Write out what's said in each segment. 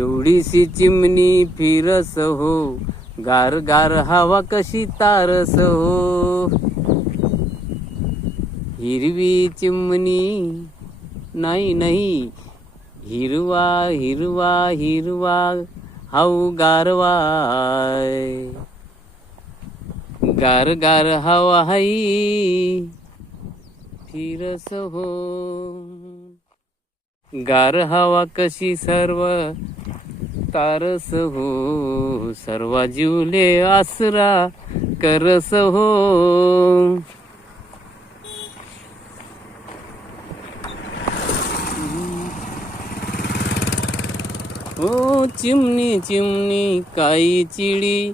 एवढीशी चिमणी फिरस हो. गार गार हवा कशी तारस हो. हिरवी चिमणी नाही नाही. हिरवा हिरवा हिरवा हाऊ गारवा गार गार हवा हाई फिरस हो. गार हवा कशी सर्व तारस हो सर्व जीवले आसरा करस हो. ओ चिमणी चिमणी काळी चिडी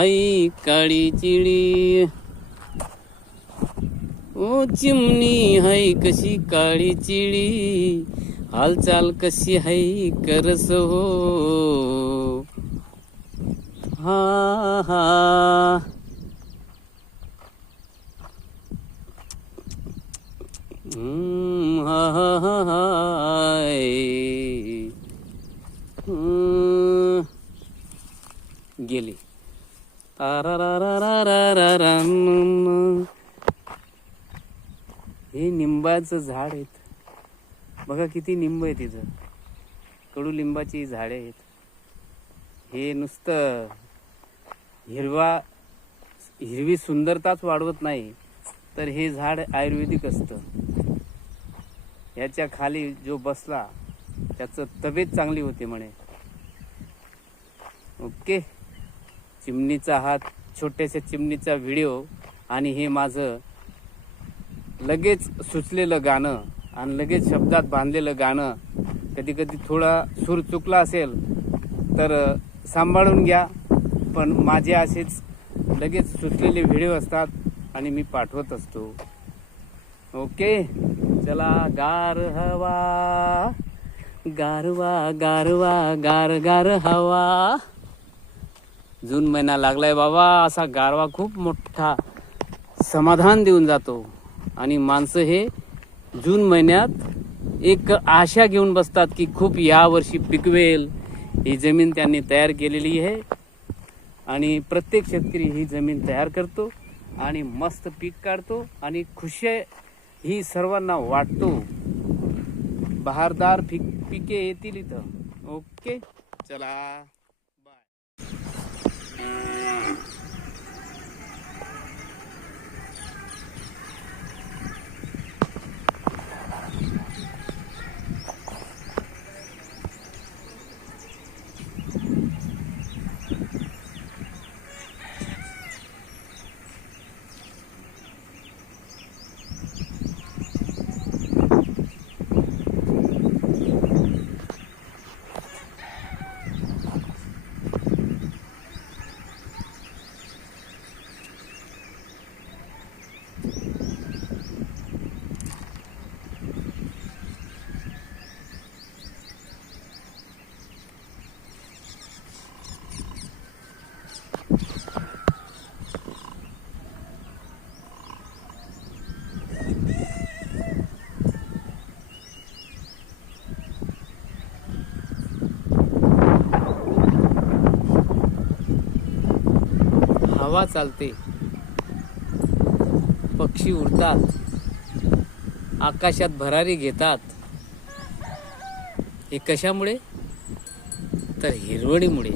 आई काळी चिडी. ओ चिमणी हाय कशी काळी चिडी. हालचाल कशी हाय करस हो. हा हा. हा गेली. हे निंबाचं झाड आहे बघा किती निंब आहे तिथं. कडुलिंबाची झाडे आहेत. हे नुसतं हिरवा हिरवी सुंदरताच वाढवत नाही तर हे झाड आयुर्वेदिक असतं. याच्या खाली जो बसला त्याचं तब्येत चांगली होते म्हणे. ओके. चिमणीचा हा छोट्याशा चिमणीचा व्हिडिओ आणि हे माझं लगेच सुचलेलं गाणं. आणि लगेच शब्दात बांधलेलं गाणं. कधी कधी थोडा सूर चुकला असेल तर सांभाळून घ्या. पण माझे असेच लगेच सुचलेले व्हिडिओ असतात आणि मी पाठवत असतो. ओके? चला गार हवा. गारवा गारवा गार गार हवा. जून महिना लागलाय बाबा असा गारवा खूप मोठा समाधान देऊन जातो. आणि माणसं हे जून महिन्यात एक आशा घेऊन बसतात की खूप यावर्षी पिकवेल ही जमीन त्यांनी तयार केलेली आहे. आणि प्रत्येक शेतकरी ही जमीन तयार करतो आणि मस्त पीक काढतो आणि खुशी ही सर्वांना वाटतो. बहारदार पिक पिके येतील इथं. ओके चला. बाय हवा चालते. पक्षी उडतात. आकाशात भरारी घेतात. हे कशामुळे? तर हिरवळीमुळे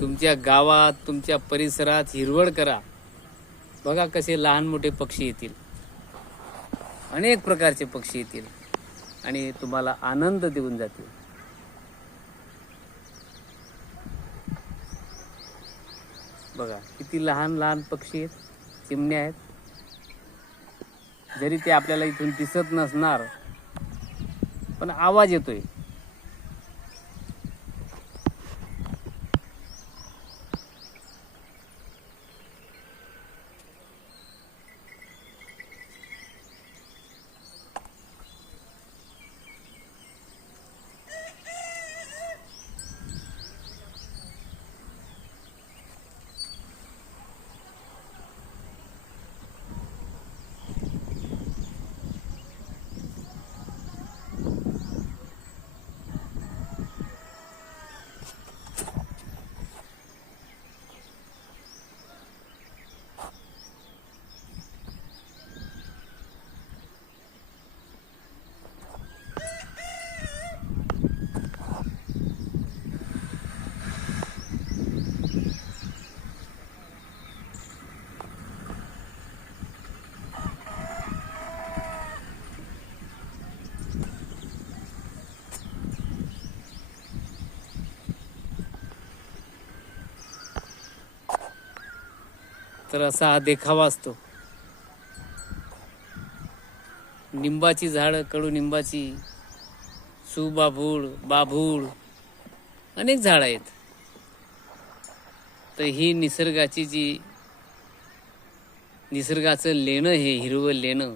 तुमच्या गावात तुमच्या परिसरात हिरवळ करा. बघा कसे लहान मोठे पक्षी येतील. अनेक प्रकारचे पक्षी येतील. आणि तुम्हाला आनंद देऊन जातील. बघा किती लहान लहान पक्षी आहेत चिमण्या आहेत. जरी ते आपल्याला इथून दिसत नसणार पण आवाज येतोय. तर असा हा देखावा असतो. निंबाची झाडं कडुनिंबाची सुबाभूळ बाभूळ अनेक झाडं आहेत. तर ही निसर्गाची जी निसर्गाचं लेणं हे हिरवं लेणं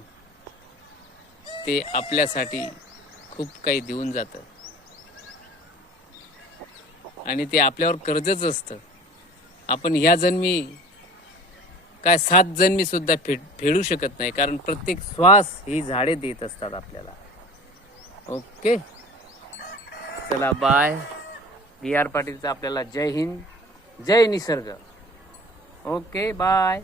ते आपल्यासाठी खूप काही देऊन जातं. आणि ते आपल्यावर कर्जच असतं. आपण ह्या जन्मी काय सात जण मी सुद्धा फेड फेडू शकत नाही कारण प्रत्येक श्वास ही झाडे देत असतात आपल्याला. ओके. चला बाय. बी आर पाटीलचा आपल्याला जय हिंद जय निसर्ग. Okay bye.